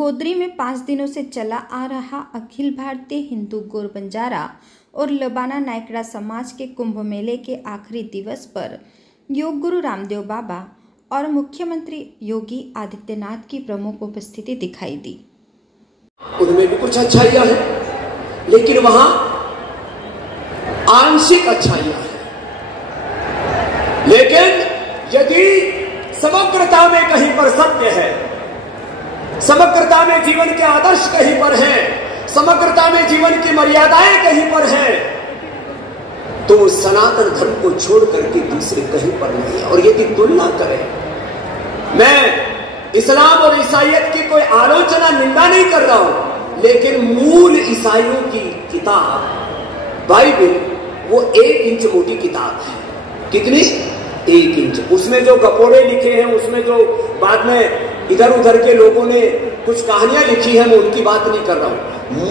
गोदरी में 5 दिनों से चला आ रहा अखिल भारतीय हिंदू गौर बंजारा और लबाना नायकड़ा समाज के कुंभ मेले के आखिरी दिवस पर योग गुरु रामदेव बाबा और मुख्यमंत्री योगी आदित्यनाथ की प्रमुख उपस्थिति दिखाई दी। उनमें भी कुछ अच्छाइयां हैं, लेकिन वहां आंशिक अच्छाइयां हैं। लेकिन यदि समग्रता में कहीं पर सत्य है, समग्रता में जीवन के आदर्श कहीं पर हैं, समग्रता में जीवन की मर्यादाएं कहीं पर हैं, तो सनातन धर्म को छोड़ करके दूसरे कहीं पर नहीं। और यदि तुलना करें, मैं इस्लाम और ईसाईयत की कोई आलोचना निंदा नहीं कर रहा हूं, लेकिन मूल ईसाइयों की किताब बाइबल वो 1 इंच मोटी किताब है। कितनी? 1 इंच। उसमें जो गपोड़े लिखे हैं, उसमें जो बाद में इधर उधर के लोगों ने कुछ कहानियां लिखी हैं, मैं उनकी बात नहीं कर रहा हूं।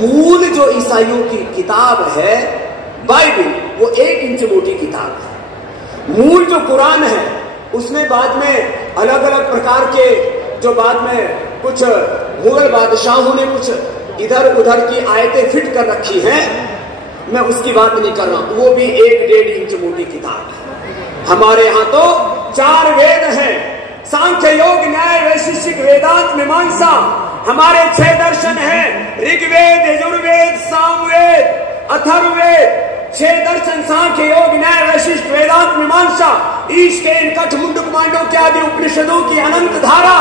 मूल जो ईसाइयों की किताब है बाइबल, वो 1 इंच मोटी किताब है। मूल जो कुरान है, उसमें बाद में अलग अलग प्रकार के जो बाद में कुछ मुगल बादशाहों ने कुछ इधर उधर की आयतें फिट कर रखी हैं, मैं उसकी बात नहीं कर रहा हूं। वो भी 1-1.5 इंच मोटी किताब है। हमारे यहां तो 4 वेद हैं, सांख्य योग न्याय वैशेषिक वेदांत मीमांसा। हमारे 6 दर्शन हैं, ऋग्वेद यजुर्वेद सामवेद अथर्ववेद। 6 दर्शन सांख्य योग न्याय वैशिष्ट वेदांत मीमांसा, ईश के कठ मुंडक मांडव के आदि उपनिषदों की अनंत धारा,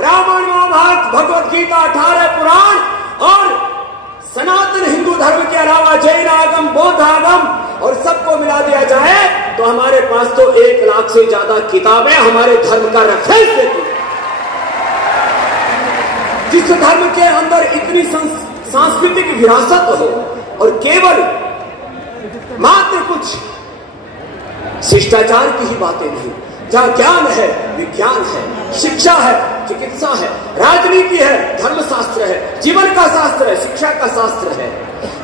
रामायण महाभारत भगवत गीता 18 पुराण, और सनातन हिंदू धर्म के अलावा जैन आगम बौद्ध आगम, और सबको मिला दिया जाए तो हमारे पास तो 1 लाख से ज्यादा किताबें हमारे धर्म का रेफरेंस देती है। जिस धर्म के अंदर इतनी सांस्कृतिक विरासत हो और केवल मात्र कुछ शिष्टाचार की ही बातें नहीं, जहां ज्ञान है, विज्ञान है, शिक्षा है, चिकित्सा है, राजनीति है, धर्मशास्त्र है, जीवन का शास्त्र है, शिक्षा का शास्त्र है,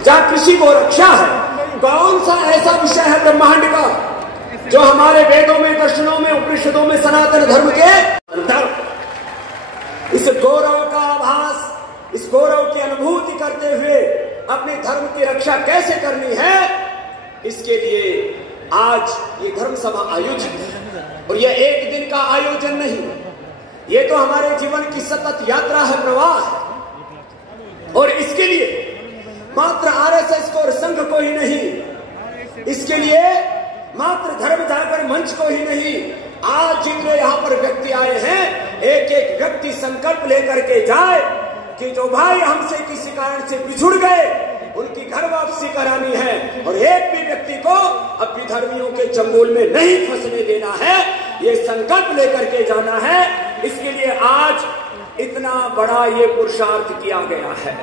जहां कृषि को रक्षा है। कौन सा ऐसा विषय है ब्रह्मांड का जो हमारे वेदों में, दर्शनों में, उपनिषदों में सनातन धर्म के अंदर इस गौरव का आभास, इस गौरव की अनुभूति करते हुए अपने धर्म की रक्षा कैसे करनी है, इसके लिए आज ये धर्म सभा आयोजित है। और यह 1 दिन का आयोजन नहीं, ये तो हमारे जीवन की सतत यात्रा है, प्रवाह है। और इसके लिए मात्र आरएसएस को और संघ को ही नहीं, इसके लिए मात्र धर्म जागर मंच को ही नहीं, आज जितने यहां पर व्यक्ति आए हैं, एक व्यक्ति संकल्प लेकर के जाए कि जो भाई हमसे किसी कारण से बिछुड़ गए, उनकी घर वापसी करानी है, और एक भी व्यक्ति को अब विधर्मियों के चंगुल में नहीं फंसने देना है, ये संकल्प लेकर के जाना है। इसके लिए आज इतना बड़ा ये पुरुषार्थ किया गया है।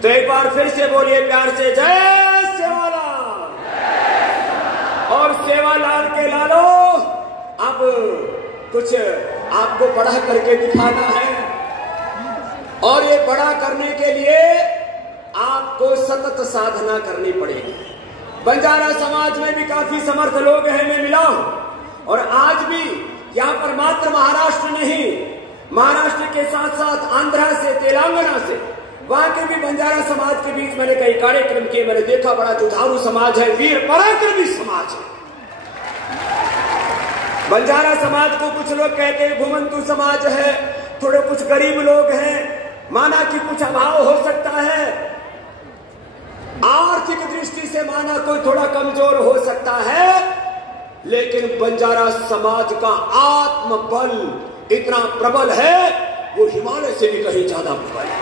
तो एक बार फिर से बोलिए प्यार से, जय सेवालाल। और सेवालाल के लालो, अब कुछ आपको बड़ा करके दिखाना है, और ये बड़ा करने के लिए आपको सतत साधना करनी पड़ेगी। बंजारा समाज में भी काफी समर्थ लोग हैं, मैं मिला हूं, और आज भी यहां पर मात्र महाराष्ट्र नहीं, महाराष्ट्र के साथ साथ आंध्रा से, तेलंगाना से, वहां के भी बंजारा समाज के बीच मैंने कई कार्यक्रम किए। मैंने देखा बड़ा जुझारू समाज है, वीर पराक्रमी समाज है। बंजारा समाज को कुछ लोग कहते हैं घुमंतु समाज है, थोड़े कुछ गरीब लोग हैं, माना कि कुछ अभाव हो सकता है, आर्थिक दृष्टि से माना कोई थोड़ा कमजोर हो सकता है, लेकिन बंजारा समाज का आत्मबल इतना प्रबल है, वो हिमालय से भी कहीं ज्यादा प्रबल है।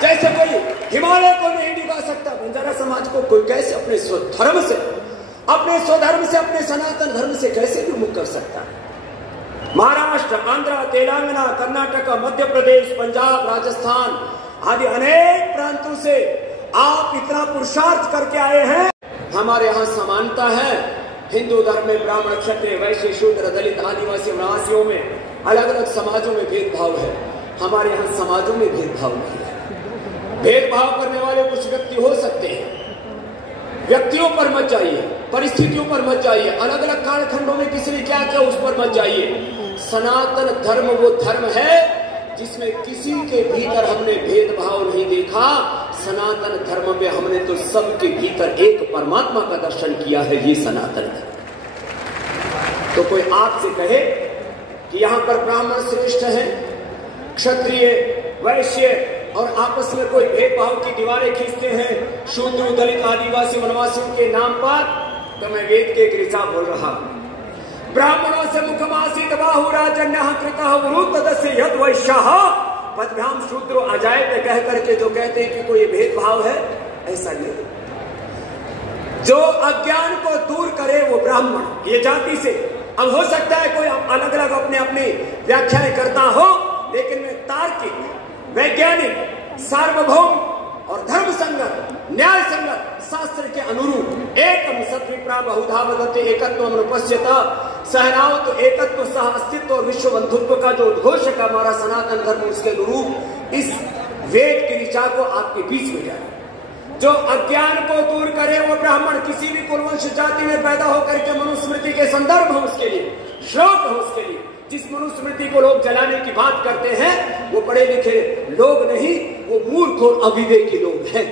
जैसे कोई हिमालय को नहीं डिगा सकता, बंजारा समाज को कोई कैसे अपने स्वधर्म से, अपने सनातन धर्म से कैसे विमुख कर सकता है। महाराष्ट्र, आंध्रा, तेलंगाना, कर्नाटक, मध्य प्रदेश, पंजाब, राजस्थान आदि अनेक प्रांतों से आप इतना पुरुषार्थ करके आए हैं। हमारे यहाँ समानता है। हिंदू धर्म में ब्राह्मण, क्षत्रिय, वैश्य, शूद्र, दलित, आदिवासी, वनवासियों में अलग अलग समाजों में भेदभाव है। हमारे यहाँ समाजों में भेदभाव नहीं है। भेदभाव करने वाले कुछ व्यक्ति हो सकते हैं, व्यक्तियों पर मत जाइए, परिस्थितियों पर मत जाइए, अलग अलग कालखंडों में किसी ने क्या किया उस पर मत जाइए। सनातन धर्म वो धर्म है जिसमें किसी के भीतर हमने भेदभाव नहीं देखा। सनातन धर्म में हमने तो सबके भीतर एक परमात्मा का दर्शन किया है, ये सनातन धर्म। तो कोई आपसे कहे कि यहां पर ब्राह्मण श्रेष्ठ है, क्षत्रिय वैश्य और आपस में कोई भेदभाव की दीवारें खींचते हैं शूद्र दलित आदिवासी वनवासियों के नाम पर, तो मैं वेद के एक ऋचा बोल रहा हूं। ब्राह्मणों से मुखमासीत बाहु राजन्यः कृतः वृत्तदस्य यद वैश्यः पदभ्याम शूद्रो अजायत कह करके जो कहते हैं कि कोई भेदभाव है, ऐसा नहीं। जो अज्ञान को दूर करे वो ब्राह्मण, ये जाति से। अब हो सकता है कोई अलग अलग अपने अपनी व्याख्याएं करता हो, लेकिन मैं तार्किक, वैज्ञानिक, सार्वभौम और धर्म संगत, न्याय संगत शास्त्र के अनुरूप एकम सत्विप्रा बहुधा वदते एकत्वम अनुपश्यता सहनावत एकत्व सह अस्तित्व और विश्व बंधुत्व का जो उद्घोषक हमारा सनातन धर्म, उसके अनुरूप इस वेद की ऋचा को आपके बीच में जाए। जो अज्ञान को दूर करे वो ब्राह्मण, किसी भी कुलवंश जाति में पैदा होकर के मनुस्मृति के संदर्भ हो उसके लिए, श्लोक हो उसके लिए। जिस मनुस्मृति को लोग जलाने की बात करते हैं वो पढ़े लिखे लोग नहीं, वो मूर्ख और अविवेकी लोग हैं।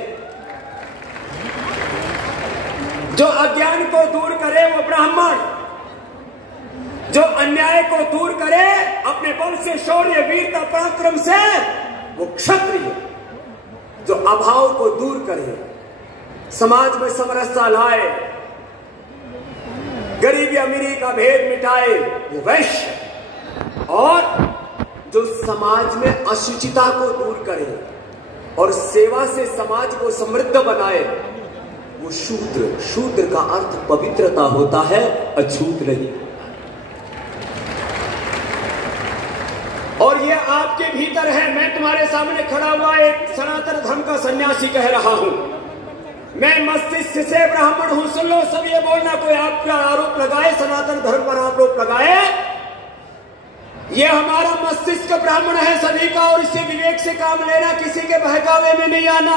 जो अज्ञान को दूर करे वो ब्राह्मण, जो अन्याय को दूर करे अपने बल से, शौर्य, वीरता, पराक्रम से, वो क्षत्रिय। जो अभाव को दूर करे, समाज में समरसता लाए, गरीबी अमीरी का भेद मिटाए, वो वैश्य। और जो समाज में अशुचिता को दूर करे और सेवा से समाज को समृद्ध बनाए, वो शूद्र। शूद्र का अर्थ पवित्रता होता है, अछूत नहीं। और ये आपके भीतर है। मैं तुम्हारे सामने खड़ा हुआ एक सनातन धर्म का सन्यासी कह रहा हूं, मैं मस्तिष्क से ब्राह्मण हूं। सुन लो सब, ये बोलना कोई आपका आरोप लगाए, सनातन धर्म पर आरोप लगाए, ये हमारा मस्तिष्क ब्राह्मण है सभी का, और इससे विवेक से काम लेना, किसी के बहकावे में नहीं आना।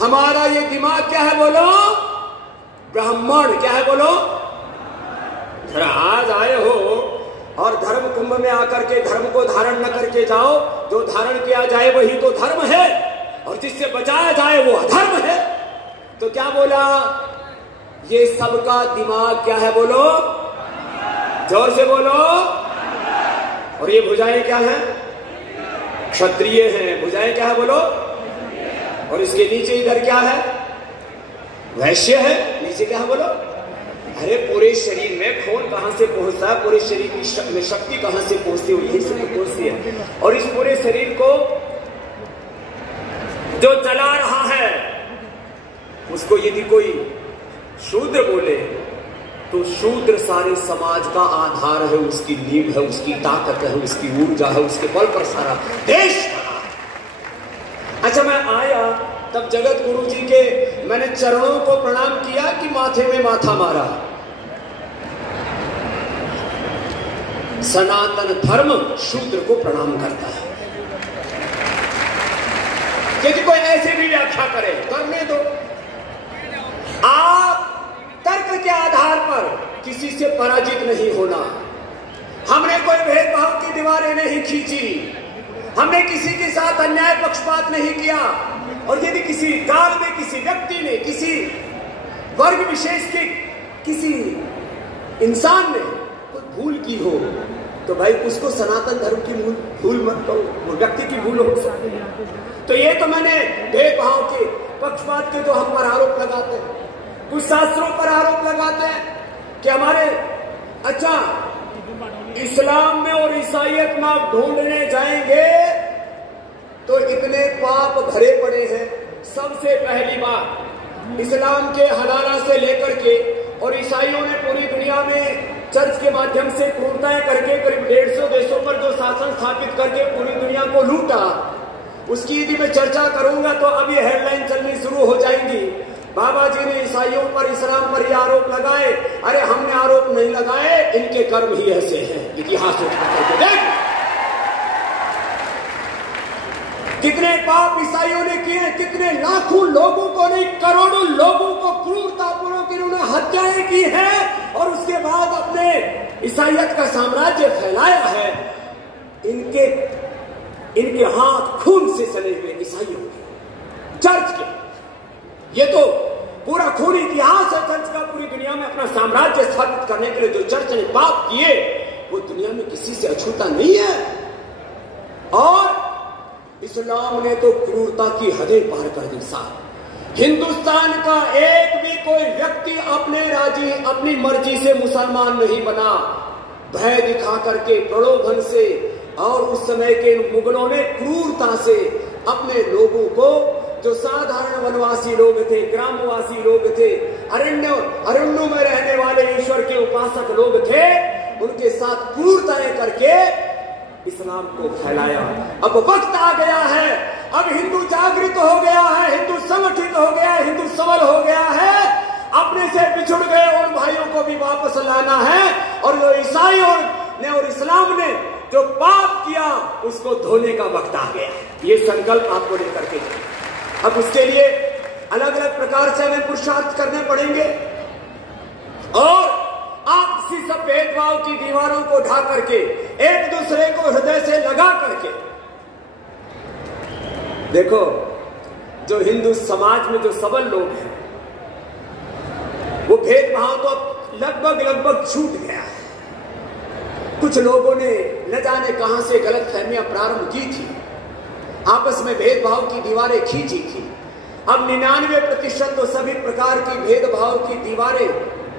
हमारा ये दिमाग क्या है बोलो? ब्राह्मण। क्या है बोलो? आज आए हो और धर्म कुंभ में आकर के धर्म को धारण न करके जाओ। जो धारण किया जाए वही तो धर्म है, और जिससे बचाया जाए वो अधर्म है। तो क्या बोला? ये सबका दिमाग क्या है बोलो? जोर से बोलो। और ये भुजाएं क्या है? क्षत्रिय हैं। भुजाएं क्या है बोलो? और इसके नीचे इधर क्या है? वैश्य है। नीचे क्या है बोलो? अरे पूरे शरीर में खून कहां से पहुंचता है, पूरे शरीर की शक्ति कहां से पहुंचती है? यही से तो पहुंचती है। और इस पूरे शरीर को जो चला रहा है, उसको यदि कोई शूद्र बोले तो शूद्र सारे समाज का आधार है, उसकी नींव है, उसकी ताकत है, उसकी ऊर्जा है, उसके बल पर सारा देश खड़ा है। अच्छा, मैं आया तब जगत गुरु जी के मैंने चरणों को प्रणाम किया कि माथे में माथा मारा। सनातन धर्म शूद्र को प्रणाम करता है। यदि कोई ऐसी भी व्याख्या करे, करने दो। आप तर्क के आधार पर किसी से पराजित नहीं होना। हमने कोई भेदभाव की दीवारें नहीं खींची, हमने किसी के साथ अन्याय पक्षपात नहीं किया। और यदि किसी काल में किसी व्यक्ति ने, किसी वर्ग विशेष के किसी इंसान ने कोई भूल की हो, तो भाई उसको सनातन धर्म की भूल मत कहो, वो व्यक्ति की भूल हो सकती है। तो ये तो मैंने भेदभाव के, पक्षपात के जो हम पर आरोप लगाते हैं, कुछ शास्त्रों पर आरोप लगाते हैं कि हमारे, अच्छा इस्लाम में और ईसाइयत में आप ढूंढने जाएंगे तो इतने पाप भरे पड़े हैं। सबसे पहली बात, इस्लाम के हलाला से लेकर के, और ईसाइयों ने पूरी दुनिया में चर्च के माध्यम से क्रूरताएं करके करीब 150 देशों पर जो शासन स्थापित करके पूरी दुनिया को लूटा, उसकी यदि मैं चर्चा करूंगा तो अब ये हेडलाइन चलनी शुरू हो जाएंगी। बाबा जी ने ईसाइयों पर, इस्लाम पर ये आरोप लगाए। अरे हमने आरोप नहीं लगाए, इनके कर्म ही ऐसे हैं। इतिहास उठा करके देख कितने पाप ईसाइयों ने किए, कितने लाखों लोगों को नहीं, करोड़ों लोगों को क्रूरतापूर्वक इन्होंने हत्याएं की हैं, और उसके बाद अपने ईसाइयत का साम्राज्य फैलाया है। इनके इनके हाथ खून से सने हुए ईसाइयों के, चर्च के। ये तो पूरा खून इतिहास है चर्च का। पूरी दुनिया में अपना साम्राज्य स्थापित करने के लिए जो चर्च ने पाप किए वो दुनिया में किसी से अछूता नहीं है। और इस्लाम ने तो क्रूरता की हदें पार कर दी साहब। हिंदुस्तान का एक भी कोई व्यक्ति अपनी मर्जी से मुसलमान नहीं बना। भय दिखा करके, प्रलोभन से, और उस समय के मुगलों ने क्रूरता से अपने लोगों को, जो साधारण वनवासी लोग थे, ग्रामवासी लोग थे, अरण्यों में रहने वाले ईश्वर के उपासक लोग थे, उनके साथ क्रूरताएं करके इस्लाम को फैलाया। अब वक्त आ गया है, अब हिंदू जागृत हो गया है, हिंदू संगठित हो गया है, हिंदू सबल हो गया है। अपने से बिछुड़ गए उन भाइयों को भी वापस लाना है, और जो ईसाइयों ने और इस्लाम ने जो पाप किया उसको धोने का वक्त आ गया। ये संकल्प आपको लेकर के अब उसके लिए अलग अलग प्रकार से हमें पुरुषार्थ करने पड़ेंगे, और आपसी सब भेदभाव की दीवारों को ढा करके, एक दूसरे को हृदय से लगा करके। देखो, जो हिंदू समाज में जो सबल लोग हैं, वो भेदभाव तो लगभग छूट गया है। कुछ लोगों ने न जाने कहां से गलतफहमियां प्रारंभ की थी, आपस में भेदभाव की दीवारें खींची थी। अब 99% तो सभी प्रकार की भेदभाव की दीवारें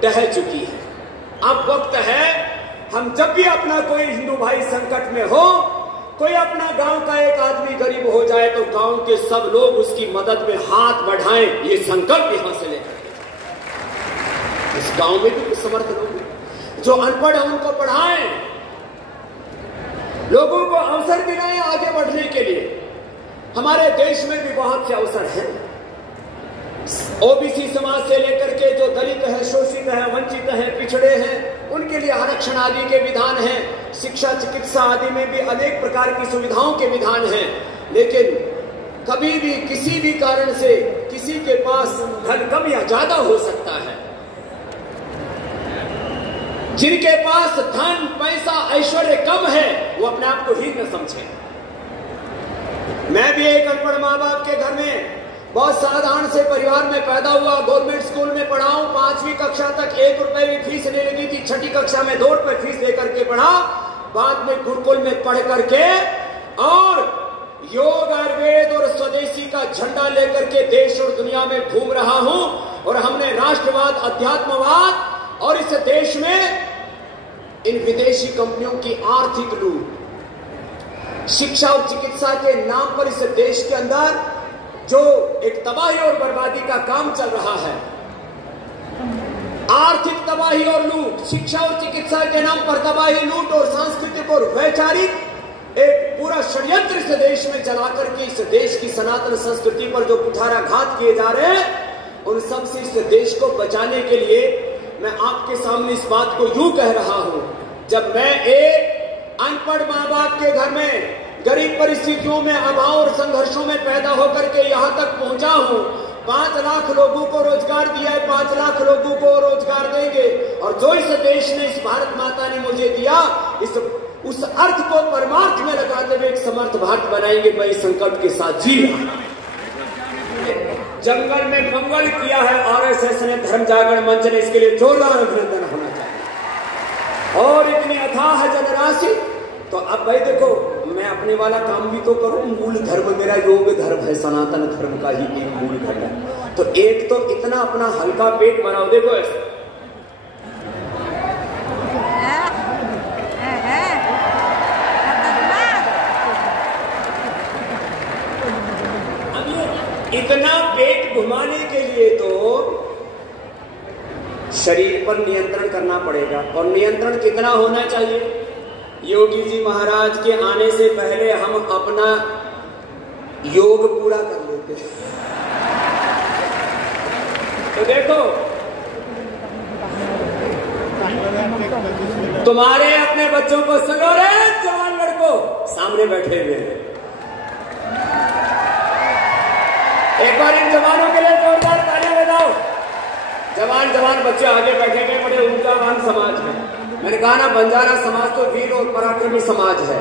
ढह चुकी है। अब वक्त है, हम जब भी अपना कोई हिंदू भाई संकट में हो, कोई अपना गांव का एक आदमी गरीब हो जाए, तो गांव के सब लोग उसकी मदद में हाथ बढ़ाएं। ये संकल्प यहां से लेकर इस गांव में भी कुछ समर्थ लोग जो अनपढ़ है उनको पढ़ाएं, लोगों को अवसर दिलाएं आगे बढ़ने के लिए। हमारे देश में भी बहुत से अवसर हैं। ओबीसी समाज से लेकर के जो दलित है, शोषित है, वंचित है, पिछड़े हैं, उनके लिए आरक्षण आदि के विधान हैं। शिक्षा, चिकित्सा आदि में भी अनेक प्रकार की सुविधाओं के विधान हैं। लेकिन कभी भी किसी भी कारण से किसी के पास धन कम या ज्यादा हो सकता है। जिनके पास धन, पैसा, ऐश्वर्य कम है, वो अपने आप को हीन न समझे। मैं भी एक अनपढ़ माँ बाप के घर में बहुत साधारण से परिवार में पैदा हुआ। गवर्नमेंट स्कूल में पढ़ा हूं। 5वीं कक्षा तक 1 रुपए भी फीस नहीं लगी थी। 6ठी कक्षा में 2 रुपए फीस लेकर के पढ़ा। बाद में गुरुकुल में पढ़ करके और योग, आयुर्वेद और स्वदेशी का झंडा लेकर के देश और दुनिया में घूम रहा हूं। और हमने राष्ट्रवाद, अध्यात्मवाद और इस देश में इन विदेशी कंपनियों की आर्थिक लूट, शिक्षा और चिकित्सा के नाम पर इस देश के अंदर जो एक तबाही और बर्बादी का काम चल रहा है, आर्थिक तबाही और लूट, शिक्षा और चिकित्सा के नाम पर तबाही, लूट और सांस्कृतिक और वैचारिक एक पूरा षड्यंत्र इस देश में चला करके इस देश की सनातन संस्कृति पर जो कुठाराघात किए जा रहे हैं, उन सब से इस देश को बचाने के लिए मैं आपके सामने इस बात को यूं कह रहा हूं। जब मैं एक अनपढ़ माँ बाप के घर में गरीब परिस्थितियों में, अभाव और संघर्षों में पैदा होकर के यहां तक पहुंचा हूं, 5 लाख लोगों को रोजगार दिया है, 5 लाख लोगों को रोजगार देंगे। और जो इस देश ने, इस भारत माता ने मुझे दिया, उस अर्थ को परमार्थ में लगाते हुए एक समर्थ भारत बनाएंगे। मैं इस संकल्प के साथ जी रहा। जंगल में मंगल किया है आरएसएस ने, धर्म जागरण मंच ने, इसके लिए जोरदार अभिनंदन होना चाहिए। और इतनी अथाह जनराशि, तो अब भाई देखो, मैं अपने वाला काम भी तो करूं। मूल धर्म मेरा योग धर्म है, सनातन धर्म का ही एक मूल धर्म है। तो एक तो इतना अपना हल्का पेट बनाओ। देखो ऐसे इतना पेट घुमाने के लिए तो शरीर पर नियंत्रण करना पड़ेगा। और नियंत्रण कितना होना चाहिए? योगी जी महाराज के आने से पहले हम अपना योग पूरा कर लेते। तो देखो, तुम्हारे अपने बच्चों को सुनो रे जवान लड़कों, सामने बैठे हुए हैं। एक बार इन जवानों के लिए जोरदार तालियां बजाओ। जवान बच्चे आगे बैठे गए, बड़े ऊर्जावान समाज है। मैंने कहा ना, बंजारा समाज तो वीर और पराक्रमी समाज है।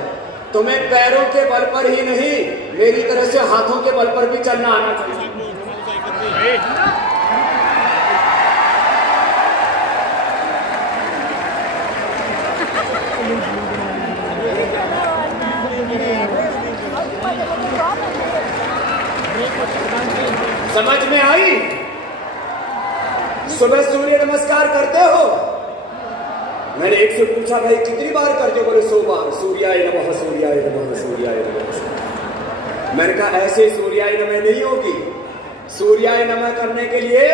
तुम्हें पैरों के बल पर ही नहीं, मेरी तरह से हाथों के बल पर भी चलना आना चाहिए। समझ में आई? सुबह सूर्य नमस्कार करते हो? मैंने एक से पूछा, भाई कितनी बार करते हो? बोले 100 बार। सूर्याय नमः, सूर्याय नमः, सूर्याय नमः। मैंने कहा ऐसे सूर्याय नमः नहीं होगी। सूर्याय नमः करने के लिए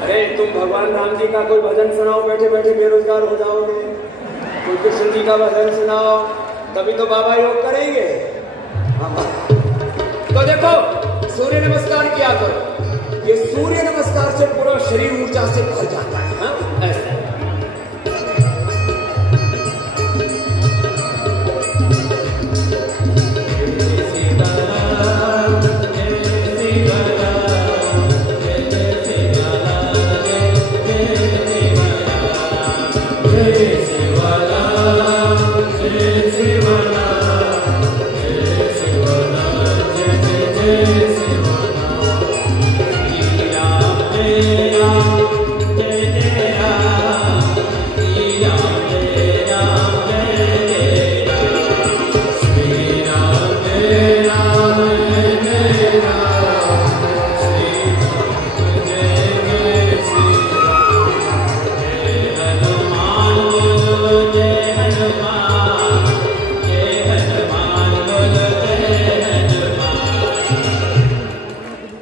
अरे तुम भगवान राम जी का कोई भजन सुनाओ, बैठे बैठे बेरोजगार हो जाओगे। कोई कृष्ण जी का भजन सुनाओ, तभी तो बाबा योग करेंगे। तो देखो, सूर्य नमस्कार किया करो। ये सूर्य नमस्कार से पूरा शरीर ऊर्जा से भर जाता है। हाँ, ऐसा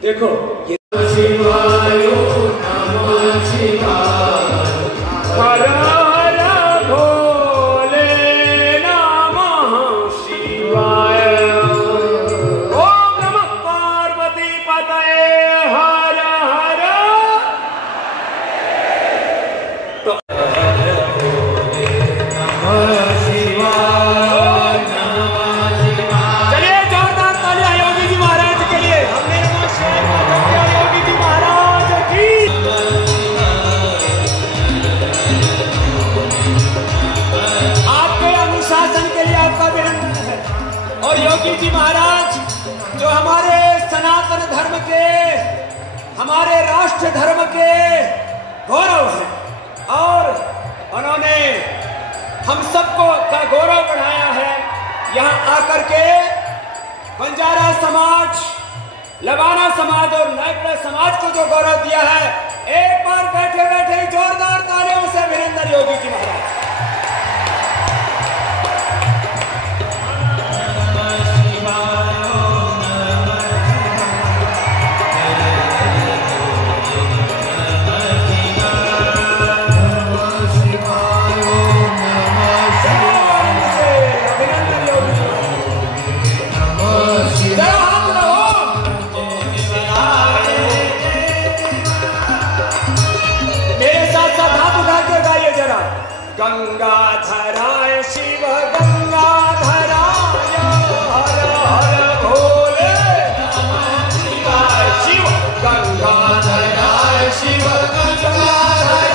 देखो, शिवाय नमः शिवाय, हर हर भोले नमः शिवाय, ओम नमः पार्वती पतये हर हर। तो नमः शिवाय, नमः शिवाय। चलिए जोरदार तालियां योगी जी महाराज के लिए। हमने योगी जी महाराज की। आपके अनुशासन के लिए आपका अभिनंदन है। और योगी जी महाराज जो हमारे सनातन धर्म के, हमारे राष्ट्र धर्म के गौरव है, और उन्होंने हम सबको का गौरव बढ़ाया है। यहाँ आकर के बंजारा समाज, लबाना समाज और नायकड़ा समाज को जो गौरव दिया है, एक बार बैठे बैठे जोरदार तालियों से अभिनंदन योगी जी महाराज। गंगाधराय शिव गंगाधराय, हर हर भोले नमः शिवाय। शिव गंगाधराय शिव गंगाधराय,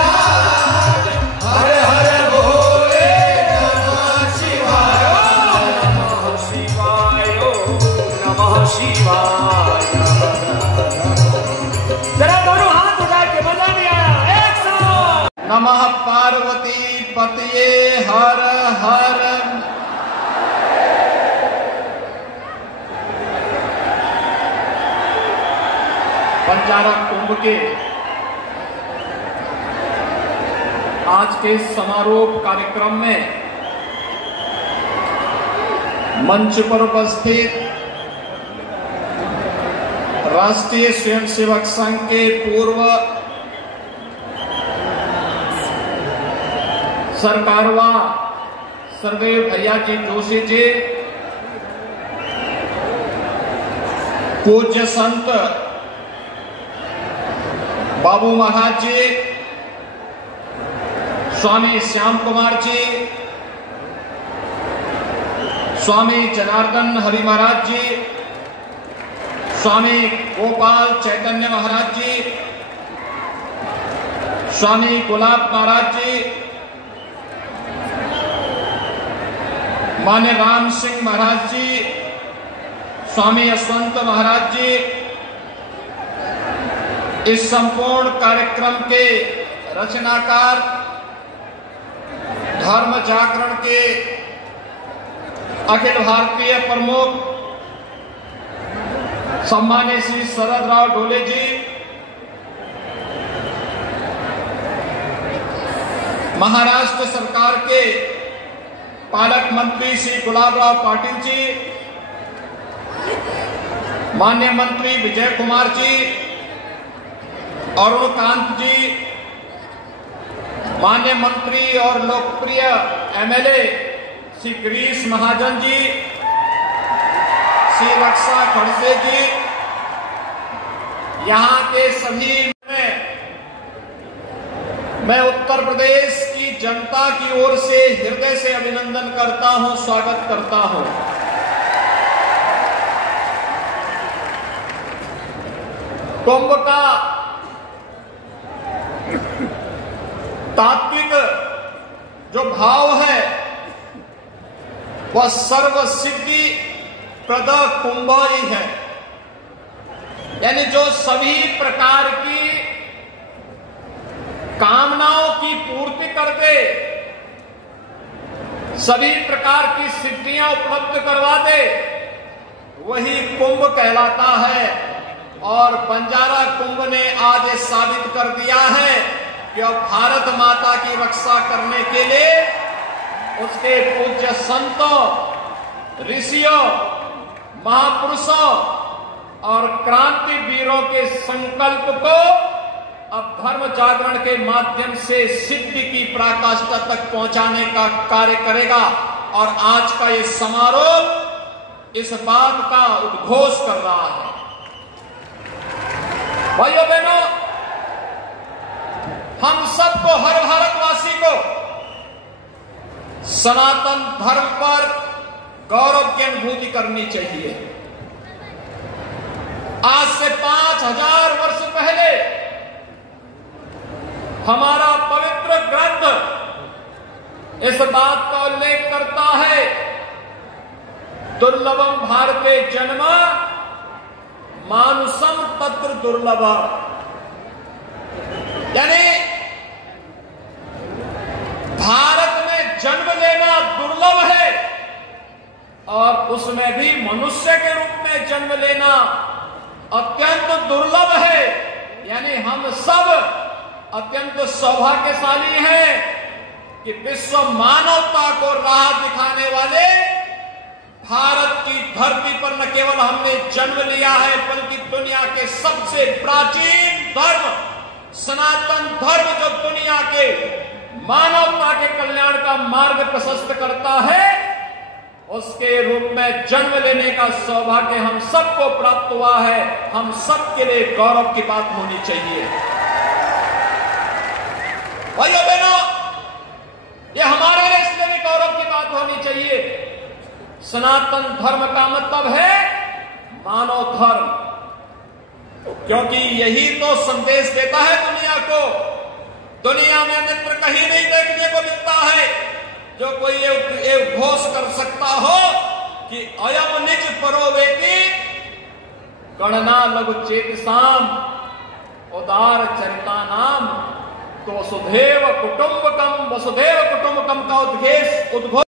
हर हर भोले नमः शिवाय। नमः शिवाय, नमः शिवाय। जरा दोनों हाथ उठा के, मजा नहीं आया? एक साथ नमः पार्वती पतये हर हर। बंजारा कुंभ के आज के समारोह कार्यक्रम में मंच पर उपस्थित राष्ट्रीय स्वयंसेवक संघ के पूर्व सरकारवा सरदेव भैया जी जोशी जी, पूज्य संत बाबू महाराज जी, स्वामी श्याम कुमार जी, स्वामी जनार्दन हरि महाराज जी, स्वामी गोपाल चैतन्य महाराज जी, स्वामी गुलाब महाराज जी, मान्य राम सिंह महाराज जी, स्वामी यशवंत महाराज जी, इस संपूर्ण कार्यक्रम के रचनाकार, धर्म जागरण के अखिल भारतीय प्रमुख सम्मानित श्री शरद राव डोले जी, महाराष्ट्र सरकार के पालक मंत्री श्री गुलाब राव पाटिल जी, माननीय मंत्री विजय कुमार जी, अरुण कांत जी, माननीय मंत्री और लोकप्रिय एमएलए श्री गिरीश महाजन जी, श्री रक्षा खड़से जी, यहाँ के सभी मैं उत्तर प्रदेश की जनता की ओर से हृदय से अभिनंदन करता हूं, स्वागत करता हूं। कुंभ का तात्विक जो भाव है वह सर्व सिद्धि प्रद कुंभ ही है, यानी जो सभी प्रकार की कामनाओं की पूर्ति करके सभी प्रकार की सिद्धियां उपलब्ध करवा दे, वही कुंभ कहलाता है। और बंजारा कुंभ ने आज ये साबित कर दिया है कि अब भारत माता की रक्षा करने के लिए उसके पूज्य संतों, ऋषियों, महापुरुषों और क्रांति वीरों के संकल्प को अब धर्म जागरण के माध्यम से सिद्धि की पराकाष्ठा तक पहुंचाने का कार्य करेगा। और आज का ये समारोह इस बात का उद्घोष कर रहा है। भाइयों बहनों, हम सबको, हर भारतवासी को सनातन धर्म पर गौरव की अनुभूति करनी चाहिए। आज से 5000 वर्ष पहले हमारा पवित्र ग्रंथ इस बात का उल्लेख करता है, दुर्लभम भारते जन्म मानुषम तत्र दुर्लभ, यानी भारत में जन्म लेना दुर्लभ है और उसमें भी मनुष्य के रूप में जन्म लेना अत्यंत दुर्लभ है। यानी हम सब अत्यंत सौभाग्यशाली हैं कि विश्व मानवता को राह दिखाने वाले भारत की धरती पर न केवल हमने जन्म लिया है, बल्कि दुनिया के सबसे प्राचीन धर्म सनातन धर्म जो दुनिया के मानवता के कल्याण का मार्ग प्रशस्त करता है, उसके रूप में जन्म लेने का सौभाग्य हम सबको प्राप्त हुआ है। हम सबके लिए गौरव की बात होनी चाहिए। भाइयों बहनों, ये हमारे लिए इसलिए भी गौरव की बात होनी चाहिए। सनातन धर्म का मतलब है मानव धर्म, क्योंकि यही तो संदेश देता है दुनिया को। दुनिया में मित्र कहीं नहीं देखने को मिलता है जो कोई ये घोष कर सकता हो कि अयम निज परोवेति गणना लघु चेतसाम उदार चरिता नाम तो वसुधैव कुटुंबकम का उद्घोष